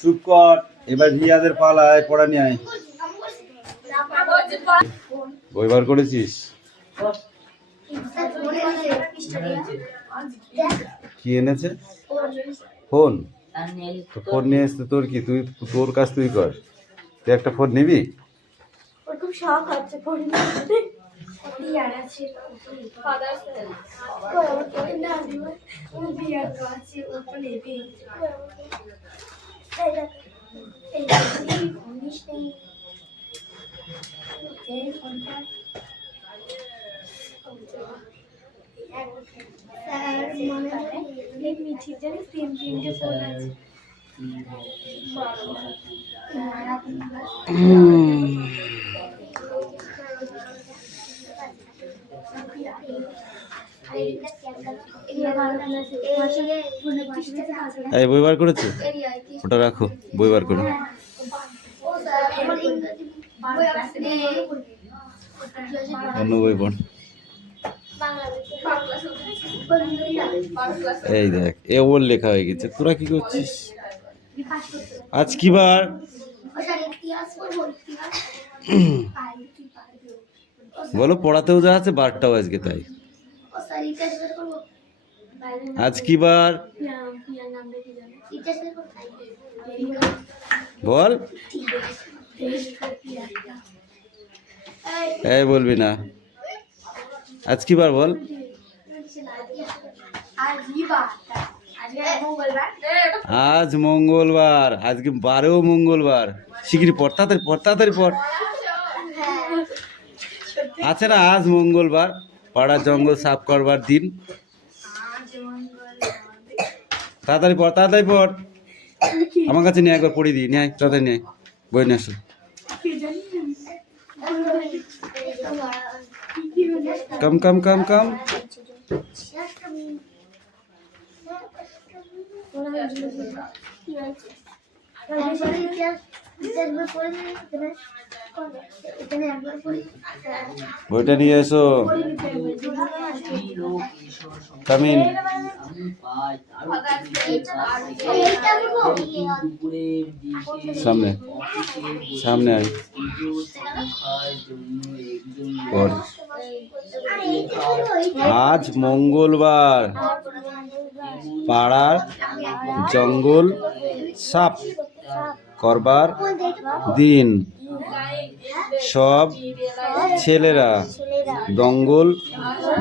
চুপ কর, এবার রিয়াদের পালায়, পড়া নিয়ে আয়। বই বার করেছিস? কি এনেছে? ফোন। ফোন নিয়ে এসছে তোর কি? তুই তোর কাজ তুই কর। তুই একটা ফোন নিবি? খুব শখ হচ্ছে ফোন নিতে। এই বই বার করেছো? ওটা রাখো, বই বার করো। অন্য বই পড়। এই দেখ, এ ওর লেখা হয়ে গেছে। তোরা কি করছিস? আজ কি বার? বলো, পড়াতেও যা আছে, বারটাও আজকে তাই। আজ কি বার? বল। এই বলবি না। আজ কি বার বল? আজ মঙ্গলবার। আজকে বারেও মঙ্গলবার। শিগগিরি পড়, তাড়াতাড়ি পড়, তাড়াতাড়ি পড়। আছে না আজ মঙ্গলবার, পাড়ার জঙ্গল সাফ করবার দিন। তাড়াতাড়ি পড়, তাড়াতাড়ি পড়। আমার কাছে নিয়ে একবার পড়িয়ে দিই, নিয়ে আয়, তাড়াতাড়ি নিয়ে আয়, বই নিয়ে আসো। কম কম কম কম। বইটা নিয়ে এসো। কামিন। সামনে সামনে আয়। পড়। আজ মঙ্গলবার, পাড়ার জঙ্গল সাফ করবার দিন। সব ছেলেরা জঙ্গল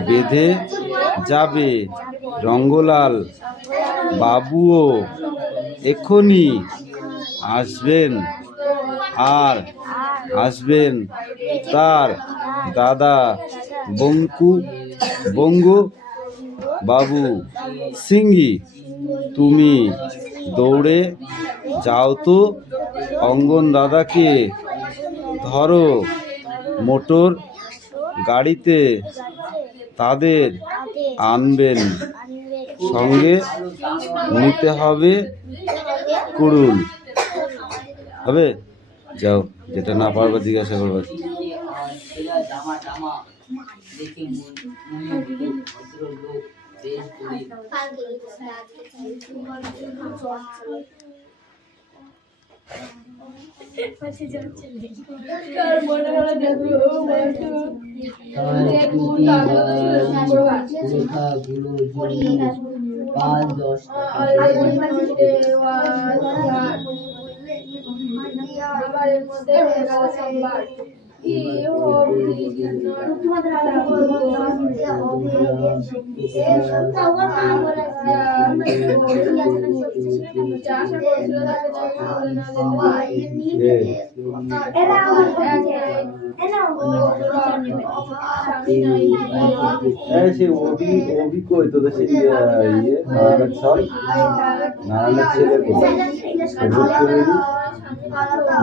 বেঁধে যাবে। রঙ্গলাল বাবুও এক্ষুনি আসবেন। আর আসবেন তার দাদা বঙ্গু বাবু সিংহি। তুমি দৌড়ে যাও তো, অঙ্গন দাদাকে ধরো। মোটর গাড়িতে তাদের আনবেন। সঙ্গে নিতে হবে কুড়ুল। হবে? যাও, যেটা না পারবে জিজ্ঞাসা করবে।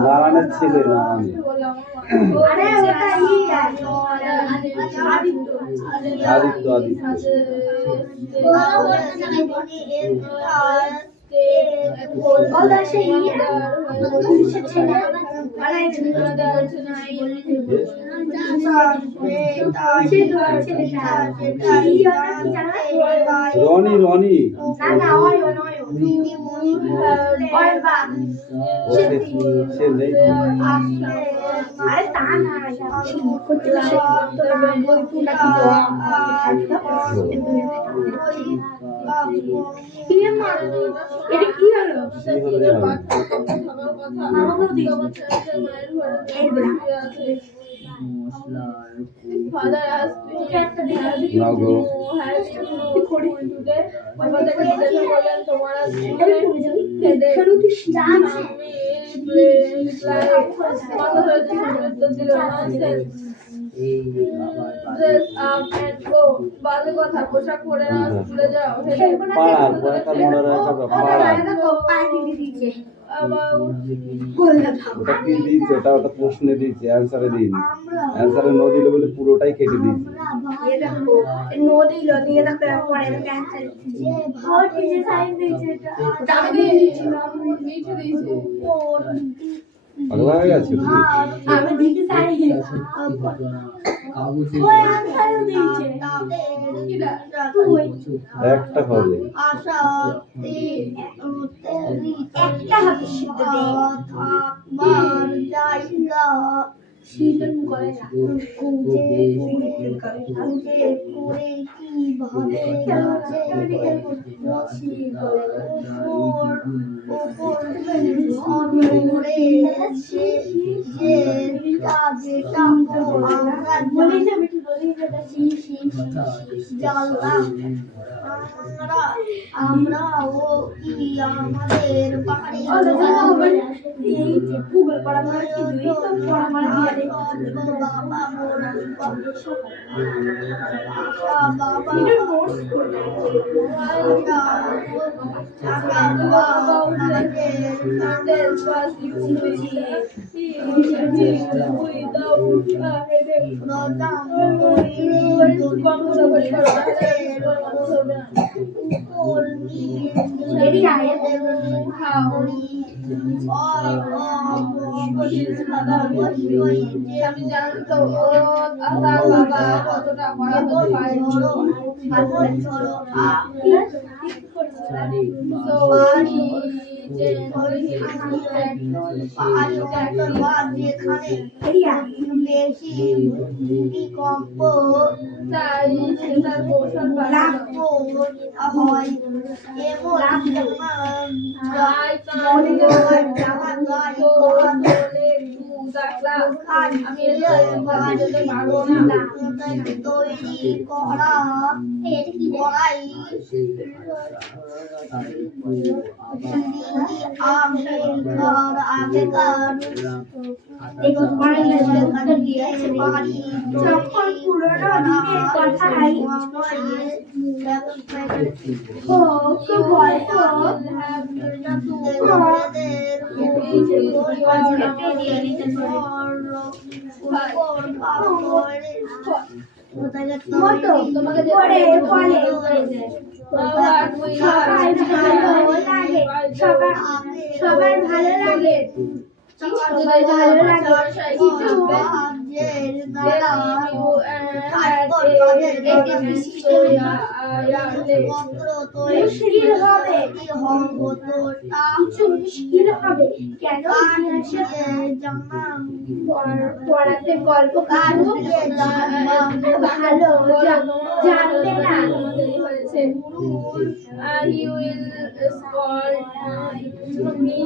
নারায়ণের ছেলে, নারায়ণের ছেলে, আদিত্য, আদিত্য। রনি, রনি। ও সে নেই। আরে তা না করতে এটা কি হলো? সে হলে হবে। আমাকেও দিস Father asked me নাও গো। তোমার বাজে কথা পোশাক পরে না স্কুলে যাও পাড়ার কয়েকটা মরার একটা পাড়ার ওটা কি দিয়েছে, ওটা প্রশ্নে দিয়েছে, অ্যান্সারে দিইনি। অ্যান্সারে নো দিলে বলে পুরোটাই কেটে দিয়েছে। পাগলা হয়ে গেছে কি? আমি দিতে চাই ওই আনসারও দিয়েছে তুই একটা হবে। একটা হবে সিদ্ধ শীতল করে না আমরা ও কি আমাদের পাহাড়ি এই যে ভূগোল পড়াশোনা কি দুই তো পড়াশোনা দিয়ে বাবা বাবা এটা নোটস করে আমি জানতো তার বাবা কতটা পড়াতে পারে ভূমিকম্প তাই তার কৌশল হয় আমি যেতে পারবো না তৈরি করা করাই আগেকার যখন পুরোনো দিনের কথাই তোমাকে পরে পরে সবার ভালো লাগে সবাই ভালো লাগে কিছু মুশকিল হবে কিছু মুশকিল হবে কেন পড়াতে গল্প ভালো জানবে না he will scold me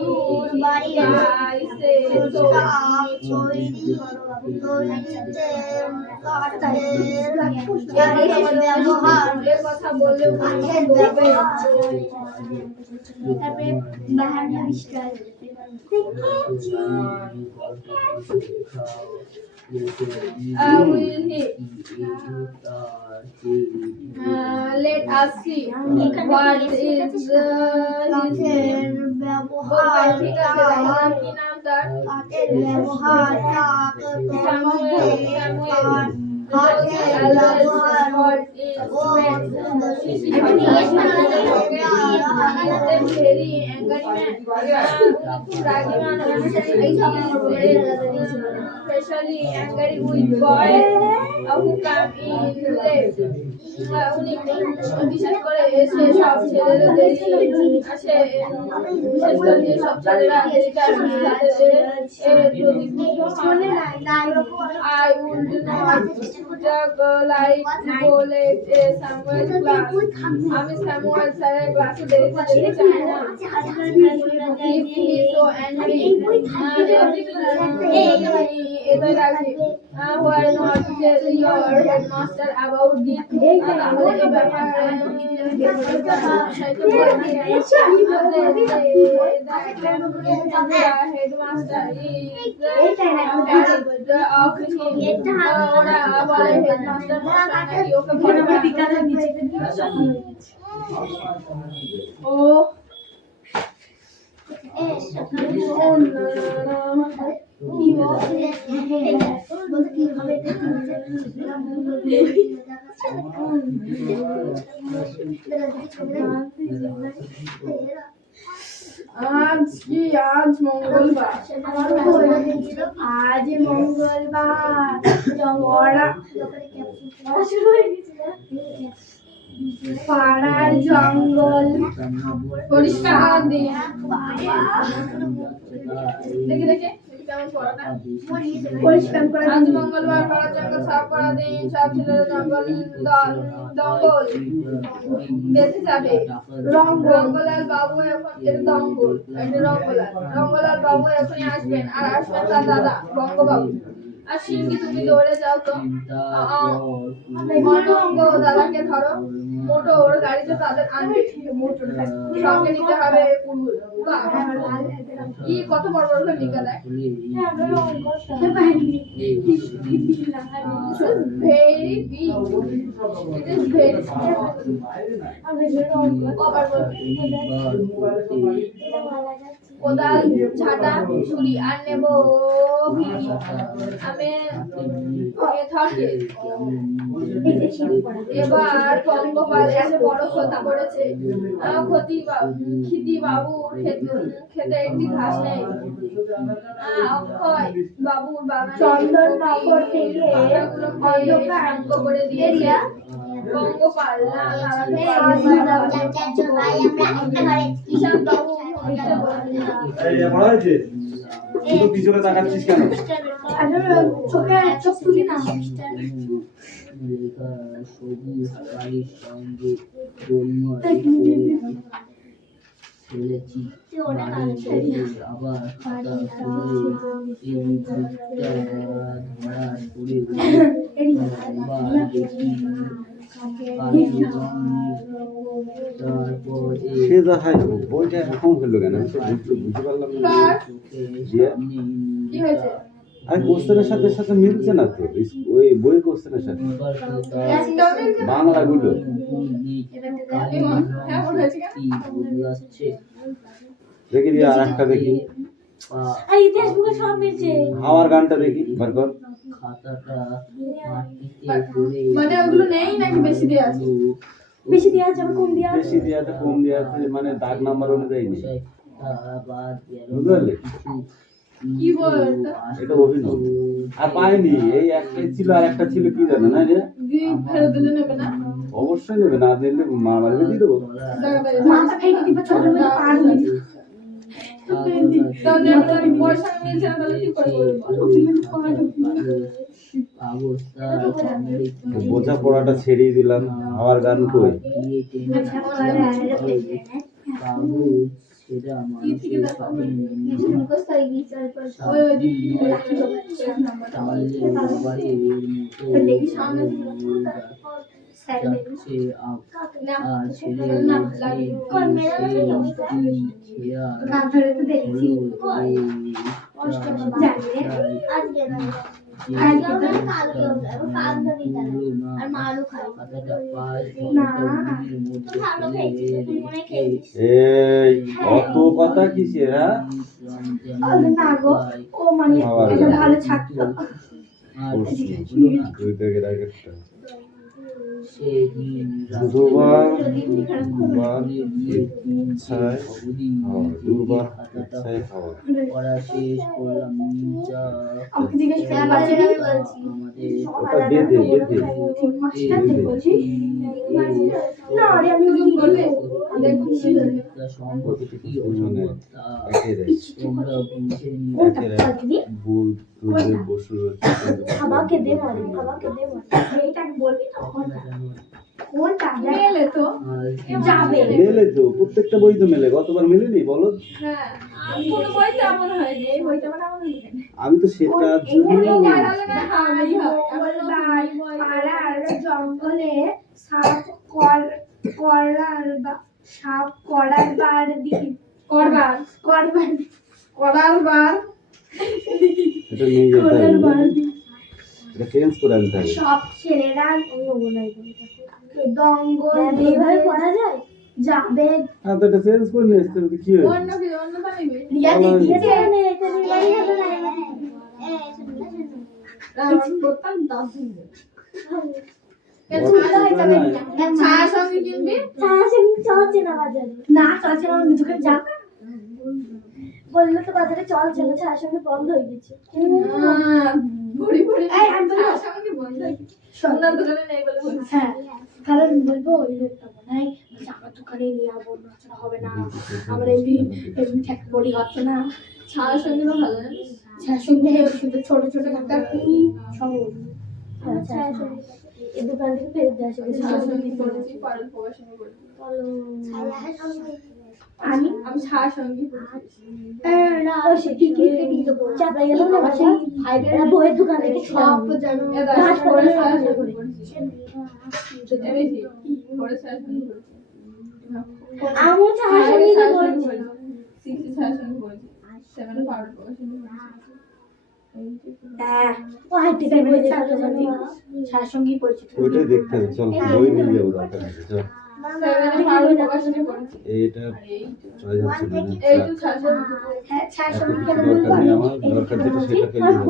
I say so কথা বললে তারপরে বাহার আবিষ্কার will he let us see what is his ব্যবহার ঠিক আছে কি নাম তার ব্যবহার very রাগী মানুষ especially angry with boys who come in late. উনি বিশেষ করে এসে সব ছেলেদের দেরি আসে, বিশেষ করে যে সব ছেলেরা দেরিতে আসে যদি I would not like to go late a Samuel class. আমি স্যামুয়েল স্যারের ক্লাসে দেরিতে যেতে চাই না। If he is so angry, এটাই রাখি। Why not tell your headmaster about it? তাহলে এই ব্যাপারে headmaster ওরা বলে হেডমাস্টার নাকি ওকে ভয় ও আজ মঙ্গলবার পাড়ার জঙ্গল পরিষ্কার দিন দেখে দেখে কেমন পড়াটা পরিষ্কার করে আজ মঙ্গলবার পাড়ার জঙ্গল সাফ করা দিন সব ছেলেরা দঙ্গল দেখতে যাবে রঙ্গলাল বাবু এখন এটা দঙ্গল এটা রঙ্গলাল বাবু এখনই আসবেন আর আসবেন তার দাদা বঙ্গবাবু আর সিংহি তুমি দৌড়ে যাও তো অনঙ্গ দাদাকে ধরো মোটর গাড়িতে তাদের আনবে সঙ্গে নিতে হবে কি কত বড় বড় করে লিখা দেয় very big it is very কোদাল ঝাঁটা ছুরি আর নেব আমি এবার পঙ্গপাল এসে বড় ক্ষতি করেছে খিদি বাবু খেতে একটি ঘাস নেই অক্ষয় বাবুর বাগানে চন্দননগর থেকে শান্ত করে দিয়েছে পঙ্গপাল কিষান বাবু পিছনে তাকাচ্ছিস কেন? চোখ তুলি না সবুজ বাড়ির সঙ্গে ফেলেছি আবার খাতা খুলে ধরা করে আবার দেখি তারপর সে যা হয় বইটা এরকম হলো কেন বুঝতে পারলাম না। কি হয়েছে আর কোশ্চেনের সাথে সাথে মিলছে না তো ওই বই কোশ্চেনের সাথে বাংলাগুলো দেখি দিয়ে আর একটা দেখি হাওয়ার গানটা দেখি ভার্গব খাতাটা মাটিতে পড়ে মানে ওগুলো নেই নাকি বেশি দেয়া আছে বেশি দেওয়া আছে কম দেওয়া বেশি দেওয়াতে কম দেওয়াতে মানে দাগ নাম্বার অনুযায়ী নেই বাদ বুঝতে পারলি কি বলতো এটা অভিনয় আর পাইনি এই একটাই ছিল আর একটা ছিল কি জানো না রে ফেরত দিলে নেবে না অবশ্যই নেবে না দিলে মামার দিয়ে দেবো মাথা ফেটে দিবে ছোট করে পার হয়ে তাহলে পয়সা মিলছে না তাহলে কি করবো বোঝা পড়াটা ছেড়েই দিলাম হাওয়ার গান কই এই অত কথা কিসের হ্যাঁ না গো ও মানে ভালো ছাত্র ওই দেখে রাখে সেদিন দুবার ইচ্ছায় খাওয়া, দুবার ইচ্ছায় খাওয়া। পড়া শেষ করলাম যা আমাকে জিজ্ঞেস করে আমাদের আমাদের ওটা বেঁধে বেঁধে ঠিক মাস্টার ঠিক বলছি না আরে আমি সুযোগ করবে দেখুন সম্পত্তি শুনে অবস্থা একে রে তোমরা বুঝে নিও। একে রে বুদ্ধদেব বসু খাবাকে দে মারি খাবাকে দে মারি এইটাকে বলবি তখন কোনটা মেলে তো যাবে মেলে তো প্রত্যেকটা বই তো মেলে, গতবার মেলেনি বলো? হ্যাঁ কোনো বইতে এমন হয়নি এই বইটা আমার এমন হয়নি আমি তো সেটার জন্য কোনো ভাইরাল না হবেই হবে আমার ভাই পাড়ার জঙ্গলে সাপ করার বার দিন করবার করার বার এটা নিয়ে যেতে করার বার হবে, দিন এটা চেঞ্জ করে আনতে হবে। সব ছেলেরা দঙ্গল এভাবে পড়া যায় যাবে আর তো এটা চেঞ্জ করে নিয়ে আসতে হবে, কি হয়েছে? অন্য তা নিবে রিয়া দিয়েছে না এটা করতাম 10 দিন বড় ছায়ার সঙ্গে কিনবি চলছে না বাজারে না চলছে না দুটোকে যা বললো তো বাজারে চলছে না ছাড়ার সঙ্গে বন্ধ হয়ে গেছে ঘুরি এই, আমি বলবো। ছায়ার সঙ্গে বন্ধ সোনার দোকানে নেই বলে বলছি হ্যাঁ কারণ বলবো ওই লোকটা মনে হয় আমার দোকানে নিয়ে যাবো না হবে না আমার এমনি ঠেক বড়ি হচ্ছে না ছায়ার সঙ্গে তো ভালো জানিস ছাড়ার সঙ্গে শুধু ছোট ছোট একটা সব এই দোকান থেকে ফেরত দিয়ে আসে ছায়ার সঙ্গে পড়েছি পারুল প্রবাসনে পড়েছি আমি আমি ছায়ার সঙ্গে পড়েছি বইয়ের দোকান থেকে সব ঘাস পড়ে ছায়ার সঙ্গে পড়েছি এনেছি পড়ে ছায়ার সঙ্গে পড়েছি আমি ছাড়ার সঙ্গে পড়েছি 6 ছায়ার সঙ্গে পড়েছি 7 পারুল প্রবাসনে হ্যাঁ ও হাইটে থেকে বই ছাড়ার সঙ্গেই পড়েছি ওইটাই দেখতে হবে, চল বই নিয়ে যাবো দরকার আছে, চল। 7 পারুল প্রবাসনে পড়েছি এইটা চলে যাচ্ছে না, এই তো ছায়ার সঙ্গে হ্যাঁ ছাড়ার এত সঙ্গে কিছু কেন দরকার নেই আমার, দরকার যেটা সেটা পেলে হবে।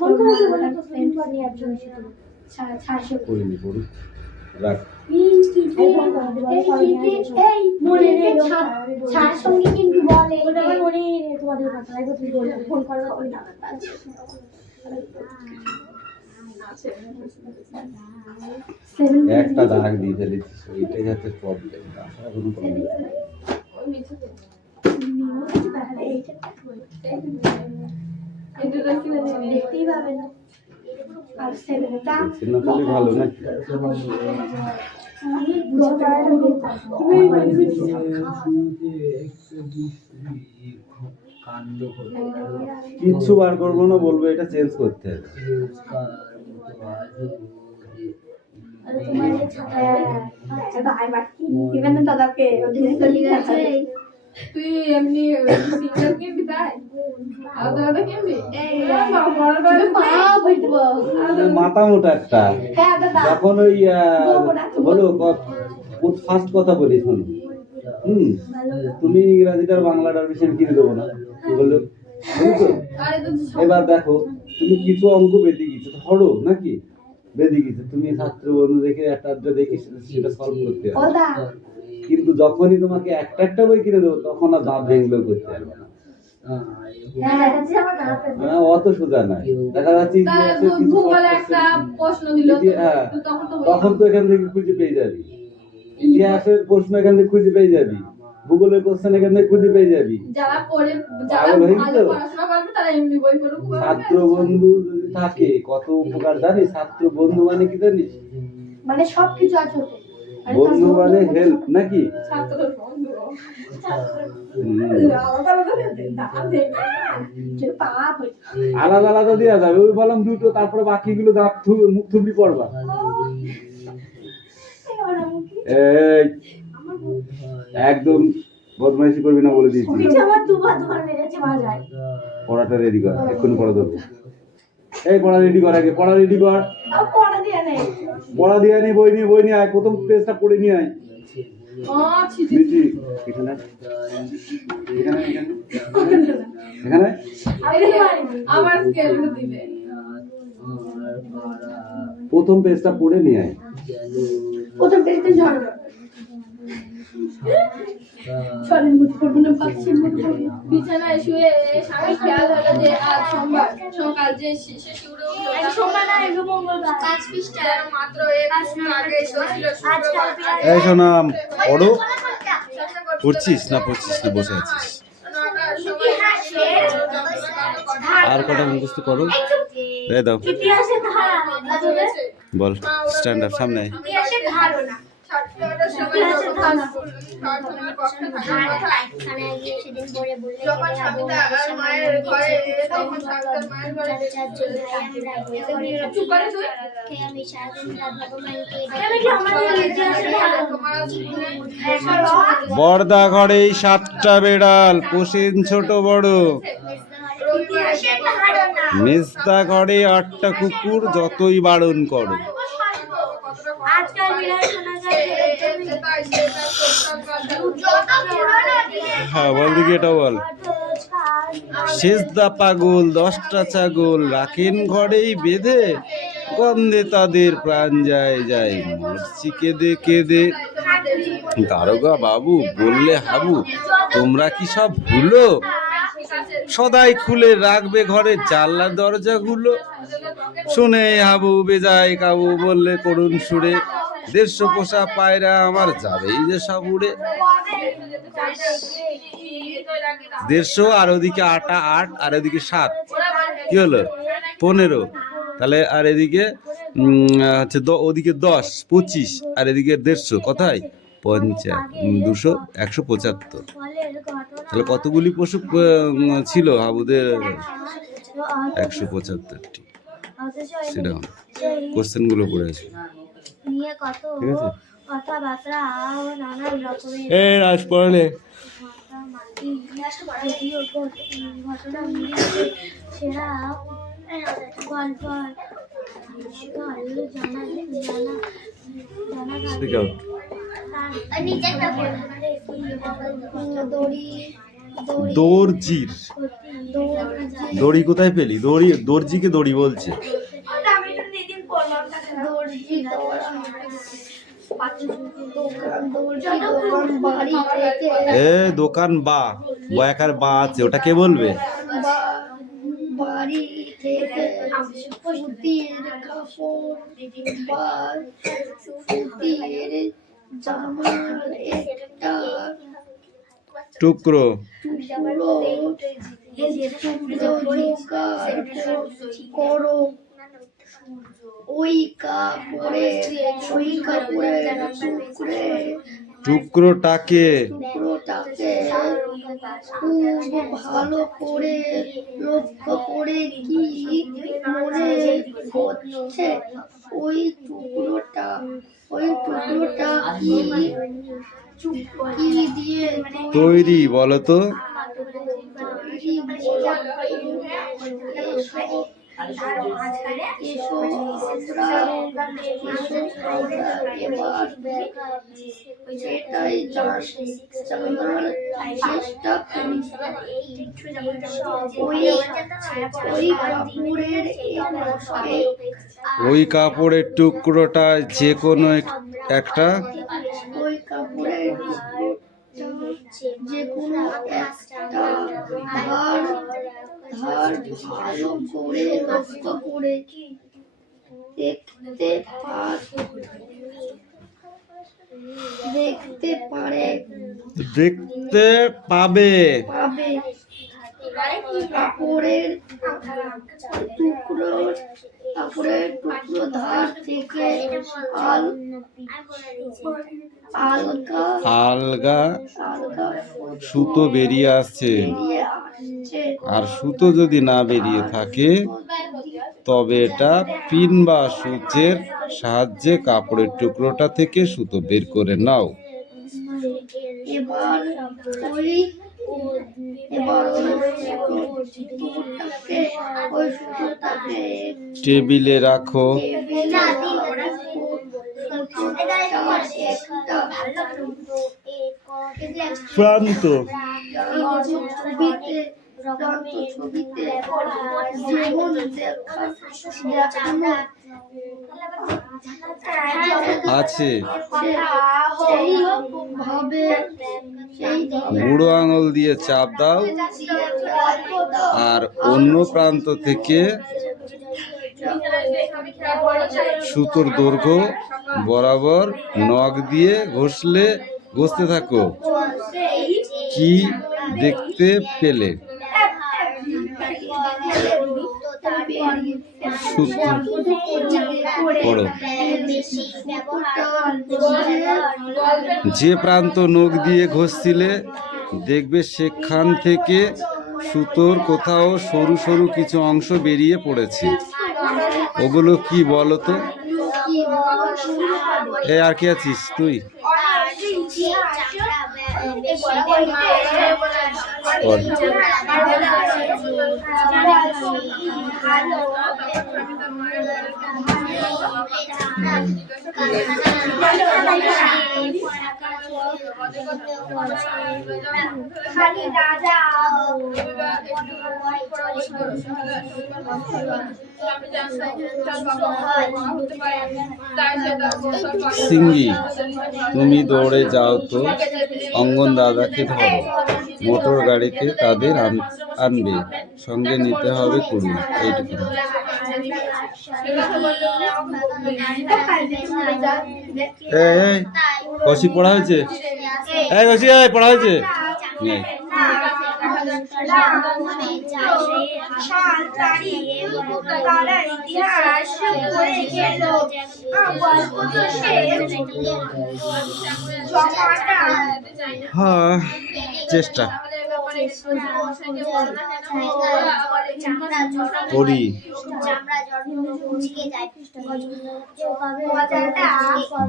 ফোন করেছে বলে তো ফ্রেন্ড করে নিয়ে একজন এসে ছাড়ার সঙ্গে করিনি পড়ি, রাখ। ছাড়ার সঙ্গে কিন্তু বলে মনে তোমাদের কথা একবার তুমি বলবে ফোন করো ওই নাম্বারটা আছে একটা দাগ দিয়ে ফেলেছিস, ওইটাই হচ্ছে প্রবলেম, তাছাড়া কোনো প্রবলেম নেই। ওই মিছে এটা দেখি না দেখতেই পাবে না আর সেভেনটা দেখছেন না তাহলে ভালো নাকি? কাণ্ড হলো কিচ্ছু বার করবো না, বলবো এটা চেঞ্জ করতে হবে। তুই এমনি সিঙ্গেল কিনবি তাই আলাদা আলাদা কিনবি মাথা মোটা একটা, যখন ওই বলো ফার্স্ট কথা বলি শোনো, তুমি ইংরাজিটার বাংলাটার বিষয় কিনে দেবো না, বললো বুঝছো? আরে তো এবার দেখো তুমি কিছু অঙ্ক বেঁধে গেছো, ধরো নাকি বেঁধে গেছো, তুমি ছাত্র বন্ধু দেখে একটা দেখে সেটা সলভ করতে হবে, কিন্তু যখনই তোমাকে একটা একটা বই কিনে দেবো তখন আর দাঁত ভেঙলেও করতে পারবে না। অত সোজা নাই, দেখা যাচ্ছে ইতিহাসের কিছু ভূগোলে একটা প্রশ্ন দিল হ্যাঁ, তো তখন তো তখন তো এখান থেকে খুঁজে পেয়ে যাবি, ইতিহাসের প্রশ্ন এখান থেকে খুঁজে পেয়ে যাবি, ভূগোলের কোশ্চেন এখান থেকে খুঁজে পেয়ে যাবি। যারা পড়ে যারা পাগল হয়ে ভালো গেছো? পড়াশোনা করবে তারা এমনি বই পড়ুক ছাত্র বন্ধু যদি থাকে কত উপকার জানিস? ছাত্র বন্ধু মানে কি জানিস? মানে সবকিছু আছে ওতে বন্ধু মানে হেল্প নাকি? ছাত্র বন্ধু আলাদা আলাদা দেওয়া যাবে, ওই বললাম দুটো, তারপরে বাকিগুলো দাঁত মুখ থুবড়ি পড়বা। এই একদম বদমাইশি করবি না বলে দিয়েছি। আমার দুবার মেরেছে বাজায় পড়াটা রেডি কর, এক্ষুনি পড়া দেবো। এই পড়া রেডি কর, আগে পড়া রেডি কর। পড়া দিয়ে নেই পড়া দিয়ে নি, বই নিয়ে আয়, প্রথম পেজটা পড়ে নিয়ে আয়। মিটি এখানে এখানে এখানে আমার স্কেল দিবে প্রথম পেজটা পড়ে নিয়ে আয়। গেল প্রথম পেজে ঝড় ঝড়ের মধ্যে পড়বো না পাচ্ছির মধ্যে পড়বো বিছানায় শুয়ে স্বামী খেয়াল হলো যে আজ সোমবার সকাল যে সে উঠে উঠলো সোমবার না এগুলো মঙ্গলবার যেন মাত্র এক মুহূর্ত আগে এসেছিল শুক্রবার। এই শোনাম পড়ো চেষ্টা করছিল পড়ছিস না বসে আছিস নটার সময় আর কটা মুখস্থ করো এই দাও ইতিহাসের ধারা বল স্ট্যান্ড আপ সামনে আয়। ইতিহাসের ধারণা ছাত্রটার সময় প্রার্থনার পক্ষে থাকার কথা যখন স্বামী তার মায়ের ঘরে তখন স্বামী তার মায়ের ঘরে চুপ করে তুই বর্দা ঘরেই 7টা বেড়াল পোষেন ছোট বড়, ইতিহাসের ধারণা মেজদা ঘরে 8টা কুকুর যতই বারণ করো। আজকাল বিড়াল শোনা যায় হ্যাঁ বল দিকে এটা বল। সেজদা পাগল 10টা ছাগল রাখেন ঘরেই বেঁধে, গন্ধে তাদের প্রাণ যায় যায় মরছি কেঁদে কেঁদে। দারোগা বাবু বললে হাবু তোমরা কি সব ভুলো, সদাই খুলে রাখবে ঘরে জানলা দরজাগুলো। শুনে হাবু বেজায় কাবু বললে করুণ সুরে, 150 পোষা পায়রা আমার যাবেই যে সব উড়ে। 150 আর ওদিকে 8 আর ওদিকে 7 কি হলো 15, তাহলে আর এদিকে হচ্ছে ওদিকে 10 25 আর এদিকে 150 কথায় 200 175। তাহলে কতগুলি পশু ছিল হাবুদের? 175টি। সেটা কোশ্চেন গুলো পড়ে আছে নিয়ে কত ঠিক আছে। কথাবার্তা ও নানান রকমের এই রাজ পড়লে ঘটনা মিলিয়ে সেরা গল্প স্পিক আউট। দর্জির দড়ি কোথায় পেলি? দর্জিকে দড়ি বলছে। এ দোকান বা বয়াকার বা আছে, ওটা কে বলবে? বাড়ি থেকে সুতির কাপড় বা সুতির জামার একটা টুকরো জোগাড় করো, ওই কাপড়ের টুকরোটাকে খুব ভালো করে লক্ষ্য করে কি মনে হচ্ছে ওই টুকরোটা কি দিয়ে তৈরি বলো তো? ওই কাপড়ের টুকরোটা যে কোনো একটা ওই কাপড়ের যে কোনো একটা ধার ভালো করে লক্ষ্য করে দেখতে পাবে। কাপড়ের টুকরো ধার থেকে আলগা সুতো বেরিয়ে আসছে, আর সুতো যদি না বেরিয়ে থাকে তবে এটা পিন বা সূচের সাহায্যে কাপড়ের টুকরোটা থেকে সুতো বের করে নাও। এবার টেবিলে রাখো। প্রান্ত আছে বুড়ো আঙুল দিয়ে চাপ দাও আর অন্য প্রান্ত থেকে সুতোর দৈর্ঘ্য বরাবর নখ দিয়ে ঘষতে থাকো। কি দেখতে পেলে? পড়ো। যে প্রান্ত নখ দিয়ে ঘষছিলে দেখবে সেখান থেকে সুতোর কোথাও সরু সরু কিছু অংশ বেরিয়ে পড়েছে। ওগুলো কি বলো তো? এই আর কি আছিস তুই? সিঙ্গি, তুমি দৌড়ে যাও তো অঙ্গন দাদাকে ধরো, মোটর গাড়িতে তাদের আনবে, সঙ্গে নিতে হবে কুড়ি। এইটুকু। এই কৌশিক পড়া হয়েছে? এই কৌশিক পড়া হয়েছে? নেই। হ্যাঁ, চেষ্টা করি।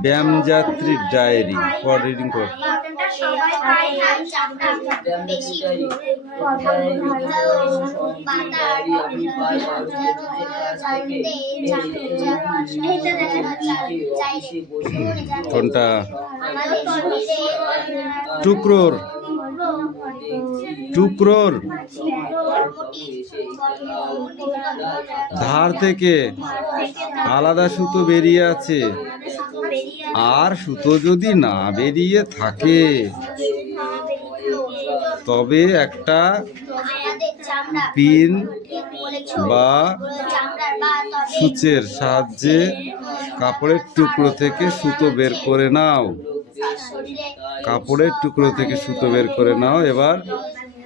ব্যায়ামযাত্রীর ডায়েরি ফর রিডিং কর। কোনটা? টুকরোর টুকরোর ধার থেকে আলাদা সুতো বেরিয়ে আছে, আর সুতো যদি না বেরিয়ে থাকে তবে একটা পিন বা সূচের সাহায্যে কাপড়ের টুকরো থেকে সুতো বের করে নাও। কাপড়ের টুকরো থেকে সুতো বের করে নাও। এবার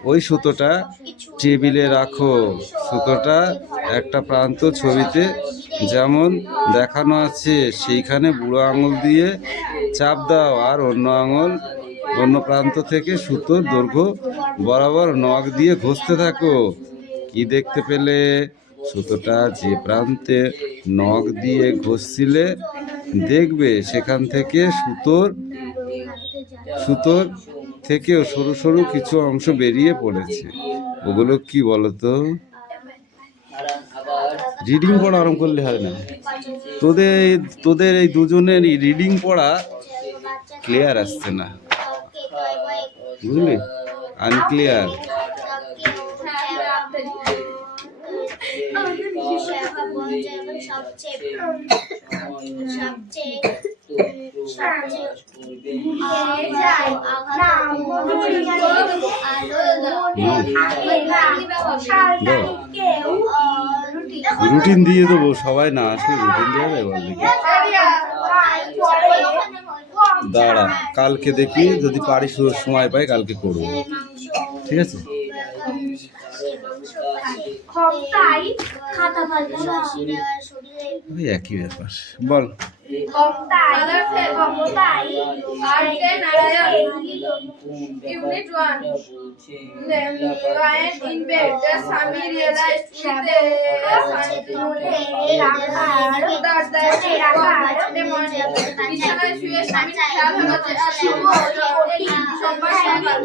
ওই সুতোটা টেবিলে রাখো। সুতোটা একটা প্রান্ত ছবিতে যেমন দেখানো আছে সেইখানে বুড়ো আঙুল দিয়ে চাপ দাও আর অন্য প্রান্ত থেকে সুতোর দৈর্ঘ্য বরাবর নখ দিয়ে ঘষতে থাকো। কি দেখতে পেলে? সুতোটা যে প্রান্তে নখ দিয়ে ঘষছিলে দেখবে সেখান থেকে সুতোর থেকেও সরু সরু কিছু অংশ বেরিয়ে পড়েছে। ওগুলো কি বলতো? রিডিং পড়া আরম্ভ করলে হয় না। তোদের এই দুজনের রিডিং পড়া ক্লিয়ার আসছে না, বুঝলি? আনক্লিয়ার। রুটিন দিয়ে দেবো, সবাই না আসলে রুটিন দিয়ে দেবো। দাঁড়া, কালকে দেখি যদি পারি সময় পাই কালকে করবো, ঠিক আছে? একই ব্যাপার। বল। Unit 1. Lying in bed, the Sami realized with the বিছানায় শুয়ে স্বামীর খেয়াল হলো যে আজ সোমবার সকাল।